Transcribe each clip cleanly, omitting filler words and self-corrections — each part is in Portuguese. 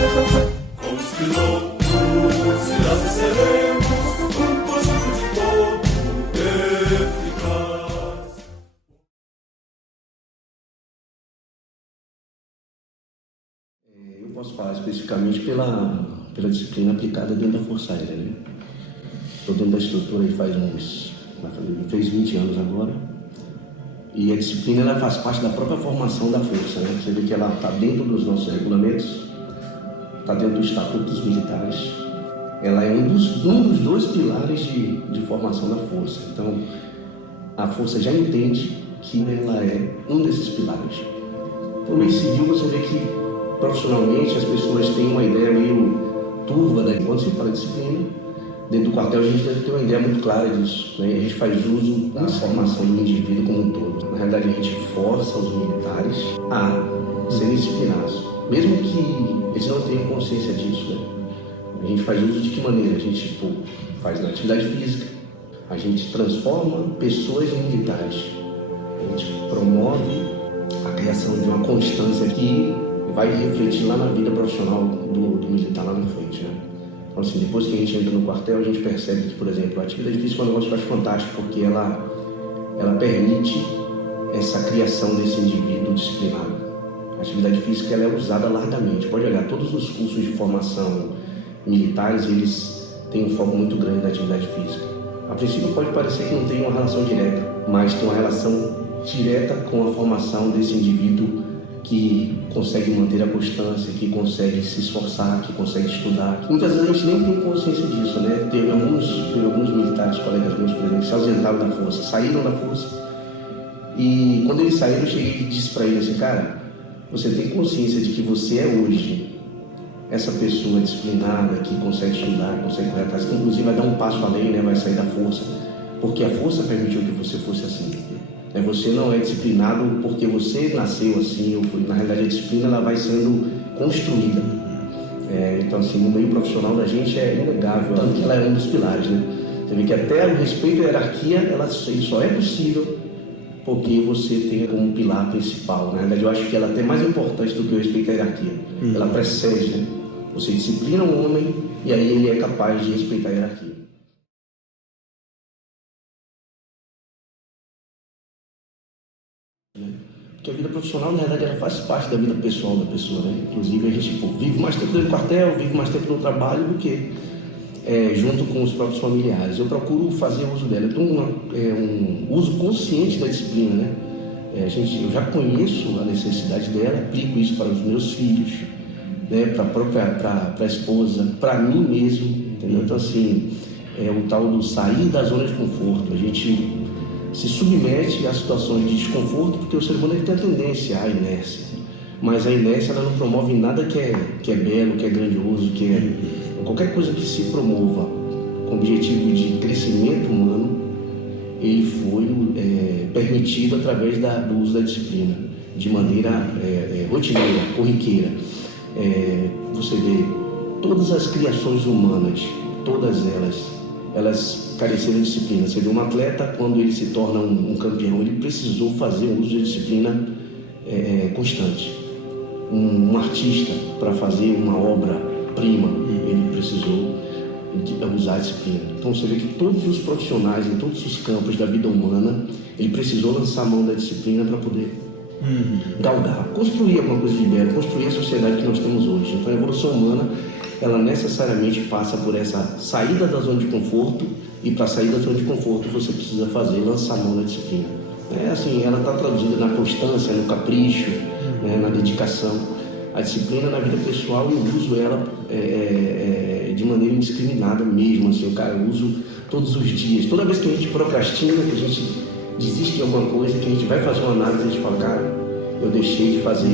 Com os pilotos irás seremos um conjunto de todo eficaz. Eu posso falar especificamente pela disciplina aplicada dentro da Força Aérea, né? Estou dentro da estrutura aí fez 20 anos agora. E a disciplina ela faz parte da própria formação da Força, né? Você vê que ela está dentro dos nossos regulamentos, está dentro do Estatuto dos Militares. Ela é um dos dois pilares de formação da Força. Então, a Força já entende que ela é um desses pilares. Então, no meio civil, você vê que profissionalmente as pessoas têm uma ideia meio turva, né? Quando se fala de disciplina, dentro do quartel a gente deve ter uma ideia muito clara disso, né? A gente faz uso da formação do indivíduo como um todo. Na realidade, a gente força os militares a serem disciplinados, mesmo que eles não tenham consciência disso, né? A gente faz uso de que maneira? A gente faz na atividade física, a gente transforma pessoas em militares, a gente promove a criação de uma constância que vai refletir lá na vida profissional do militar lá na frente, né? Então, assim, depois que a gente entra no quartel, a gente percebe que, por exemplo, a atividade física é um negócio que eu acho fantástico, porque ela permite essa criação desse indivíduo disciplinado. A atividade física ela é usada largamente. Pode olhar, todos os cursos de formação militares, eles têm um foco muito grande na atividade física. A princípio pode parecer que não tem uma relação direta, mas tem uma relação direta com a formação desse indivíduo que consegue manter a constância, que consegue se esforçar, que consegue estudar. Muitas vezes a gente nem tem consciência disso, né? Teve alguns militares, colegas meus, por exemplo, que se ausentaram da Força, saíram da Força. E quando eles saíram, eu cheguei e disse para eles assim, cara, você tem consciência de que você é hoje essa pessoa disciplinada, que consegue estudar, que consegue correr atrás, que inclusive vai dar um passo além, né? Vai sair da Força, porque a Força permitiu que você fosse assim. Você não é disciplinado porque você nasceu assim, ou na realidade a disciplina ela vai sendo construída. Então assim, no meio profissional da gente é inegável, tanto que ela é um dos pilares, né? Você vê que até o respeito à hierarquia, ela só é possível porque você tem como pilar principal. Na realidade eu acho que ela é até mais importante do que o respeito à hierarquia. Ela precede, né? Você disciplina um homem e aí ele é capaz de respeitar a hierarquia. Porque a vida profissional, na verdade, ela faz parte da vida pessoal da pessoa, né? Inclusive, a gente vive mais tempo dentro do quartel, vive mais tempo no trabalho do que junto com os próprios familiares. Eu procuro fazer uso dela. Eu tenho um uso consciente da disciplina, né? Eu já conheço a necessidade dela, aplico isso para os meus filhos, né? Para a esposa, para mim mesmo, entendeu? Então, assim, o tal do sair da zona de conforto. A gente se submete a situações de desconforto porque o ser humano ele tem a tendência à inércia, mas a inércia ela não promove nada que é belo, que é grandioso, qualquer coisa que se promova com o objetivo de crescimento humano, ele foi permitido através do uso da disciplina, de maneira rotineira, corriqueira. Você vê todas as criações humanas, todas elas careceram de disciplina. Você vê um atleta, quando ele se torna um campeão, ele precisou fazer um uso de disciplina constante. Um artista, para fazer uma obra-prima, ele precisou usar a disciplina. Então você vê que todos os profissionais, em todos os campos da vida humana, ele precisou lançar a mão da disciplina para poder galgar, construir alguma coisa de belo, construir a sociedade que nós temos hoje. Então a evolução humana, ela necessariamente passa por essa saída da zona de conforto, e para sair da zona de conforto você precisa lançar a mão na disciplina. Assim, ela está traduzida na constância, no capricho, na dedicação. A disciplina na vida pessoal eu uso ela de maneira indiscriminada mesmo, assim, eu uso todos os dias. Toda vez que a gente procrastina, que a gente desiste de alguma coisa, que a gente vai fazer uma análise, a gente fala, cara, eu deixei de fazer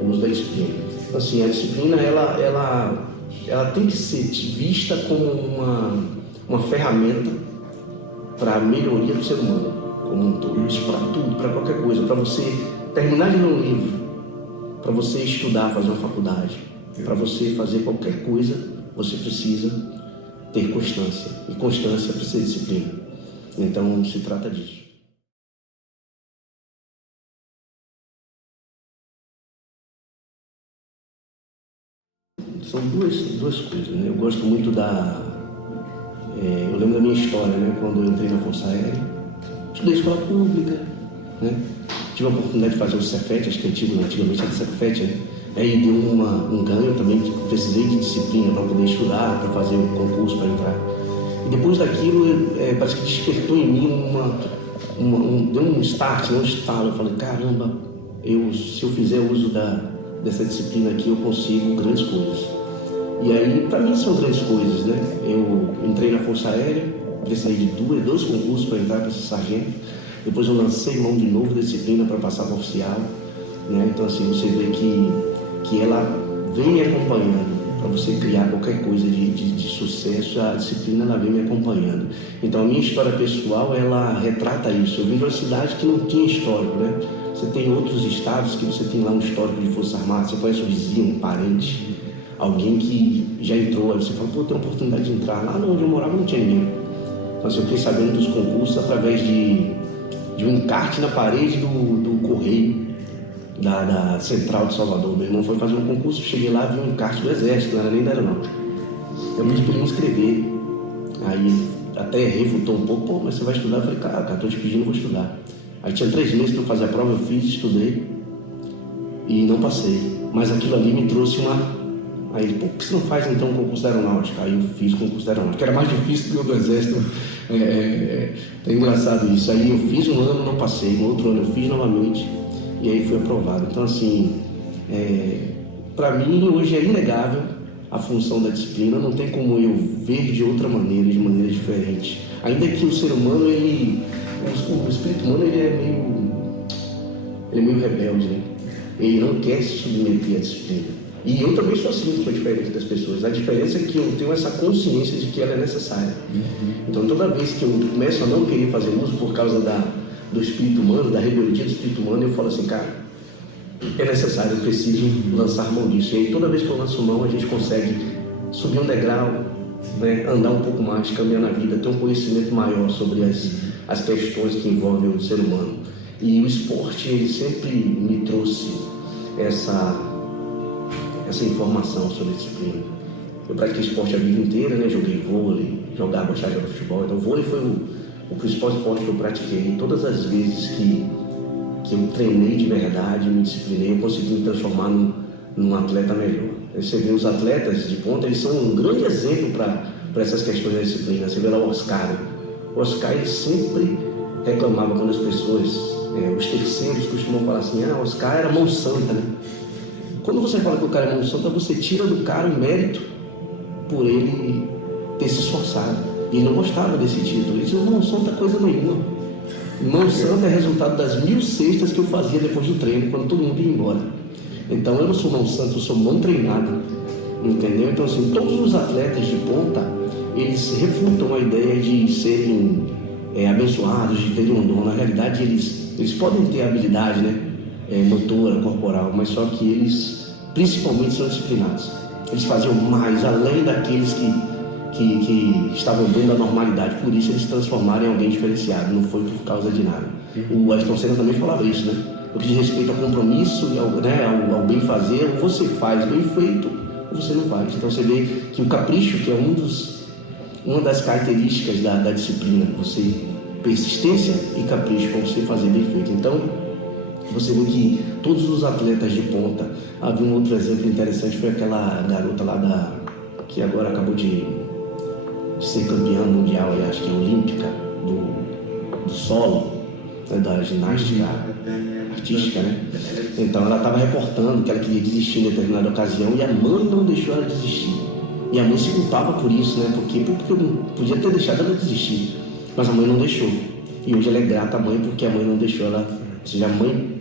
o uso da disciplina. Então, assim, a disciplina ela tem que ser vista como uma ferramenta para a melhoria do ser humano como um todo. Isso para tudo, para qualquer coisa, para você terminar de ler um livro, para você estudar, fazer uma faculdade, para você fazer qualquer coisa, você precisa ter constância, e constância precisa de disciplina. Então se trata disso. são duas coisas, né? Eu gosto muito eu lembro da minha história, né? Quando eu entrei na Força Aérea, estudei escola pública, né? Tive a oportunidade de fazer o Cefet, acho que antigamente era Cefet, né? Aí deu um ganho também, que precisei de disciplina para poder estudar, para fazer o concurso, para entrar. E depois daquilo, parece que despertou em mim deu um start, um estalo. Eu falei, caramba, se eu fizer uso dessa disciplina aqui, eu consigo grandes coisas. E aí, para mim, são grandes coisas, né? Eu entrei na Força Aérea, precisei de dois concursos para entrar para ser sargento. Depois eu lancei mão de novo da disciplina para passar para oficial, né? Então, assim, você vê que ela vem me acompanhando. Para você criar qualquer coisa de sucesso, a disciplina ela vem me acompanhando. Então, a minha história pessoal, ela retrata isso. Eu vim de uma cidade que não tinha histórico, né? Você tem outros estados que você tem lá um histórico de Força Armada, você conhece um vizinho, um parente, alguém que já entrou, aí você fala, pô, tem a oportunidade de entrar. Lá onde eu morava não tinha ninguém. Então, assim, eu fiquei sabendo dos concursos através de um encarte na parede do correio da Central de Salvador. Meu irmão foi fazer um concurso, cheguei lá, vi um encarte do Exército, não era nem da Aeronáutica. Eu pedi para ele me inscrever. Aí até refutou um pouco, pô, mas você vai estudar? Eu falei, cara, estou te pedindo, vou estudar. Aí tinha 3 meses para fazer a prova, eu fiz, estudei e não passei. Mas aquilo ali me trouxe Aí ele, pô, por que você não faz então o concurso da Aeronáutica? Aí eu fiz o concurso da Aeronáutica, que era mais difícil do que o do Exército. É engraçado isso. Aí eu fiz um ano, não passei. No outro ano eu fiz novamente e aí fui aprovado. Então, assim, para mim hoje é inegável a função da disciplina. Não tem como eu ver de outra maneira, de maneira diferente. Ainda que o ser humano, o espírito humano, ele é meio rebelde, né? Ele não quer se submeter à disciplina. E eu também sou assim, sou diferente das pessoas. A diferença é que eu tenho essa consciência de que ela é necessária. Então, toda vez que eu começo a não querer fazer uso por causa do espírito humano, da rebeldia do espírito humano, eu falo assim, cara, é necessário, eu preciso lançar mão disso. E aí, toda vez que eu lanço mão, a gente consegue subir um degrau, né, andar um pouco mais, caminhar na vida, ter um conhecimento maior sobre as questões que envolvem o ser humano. E o esporte, ele sempre me trouxe essa informação sobre disciplina. Eu pratiquei esporte a vida inteira, né? Joguei vôlei, gostava de jogar futebol. Então, o vôlei foi o principal esporte que eu pratiquei. E todas as vezes que eu treinei de verdade, me disciplinei, eu consegui me transformar num atleta melhor. Você vê os atletas de ponta, eles são um grande exemplo para essas questões da disciplina. Você vê lá o Oscar. O Oscar, ele sempre reclamava quando as pessoas, os terceiros costumam falar assim, o Oscar era mão santa, né? Quando você fala que o cara é mão santa, você tira do cara o mérito por ele ter se esforçado. E ele não gostava desse título. Ele disse, mão santa é coisa nenhuma. Mão santa é resultado das 1000 cestas que eu fazia depois do treino, quando todo mundo ia embora. Então eu não sou mão santa, eu sou mão treinada. Entendeu? Então, assim, todos os atletas de ponta, eles refutam a ideia de serem abençoados, de terem um dom. Na realidade, eles podem ter habilidade, né? Motora, corporal, mas só que eles principalmente são disciplinados. Eles faziam mais além daqueles que estavam dentro da normalidade, por isso eles se transformaram em alguém diferenciado, não foi por causa de nada. O Ayrton Senna também falava isso, né? O que diz respeito ao compromisso e ao bem fazer, ou você faz bem feito ou você não faz. Então você vê que o capricho, que é uma das características da disciplina, você persistência e capricho para você fazer bem feito. Então você vê que todos os atletas de ponta, havia um outro exemplo interessante, foi aquela garota lá que agora acabou de ser campeã mundial, acho que é olímpica, do solo, né, da ginástica artística, né? Então ela estava reportando que ela queria desistir em determinada ocasião e a mãe não deixou ela desistir. E a mãe se culpava por isso, né? Porque eu podia ter deixado ela desistir, mas a mãe não deixou. E hoje ela é grata à mãe porque a mãe não deixou ela, ou seja, a mãe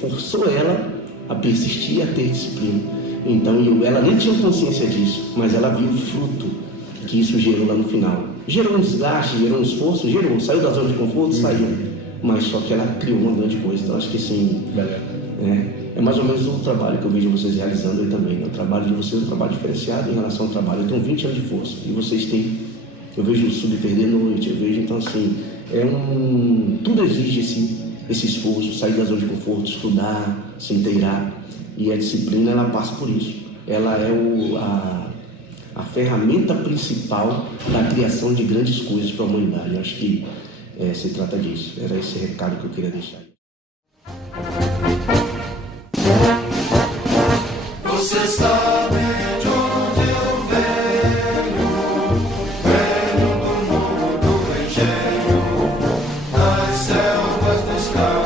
forçou ela a persistir, a ter disciplina. Então ela nem tinha consciência disso, mas ela viu o fruto que isso gerou lá no final. Gerou um desgaste, gerou um esforço, saiu da zona de conforto, saiu. Mas só que ela criou uma grande coisa. Então acho que sim, é mais ou menos o trabalho que eu vejo vocês realizando aí também. Né? O trabalho de vocês é um trabalho diferenciado em relação ao trabalho. Eu tenho 20 anos de força e vocês têm. Eu vejo o subperder noite, eu vejo, então assim, tudo exige esse esforço, sair da zona de conforto, estudar, se inteirar. E a disciplina, ela passa por isso. ela é a ferramenta principal da criação de grandes coisas para a humanidade. Eu acho que se trata disso. Era esse recado que eu queria deixar. Você sabe de onde eu venho do mundo do engenho, das selvas dos campos.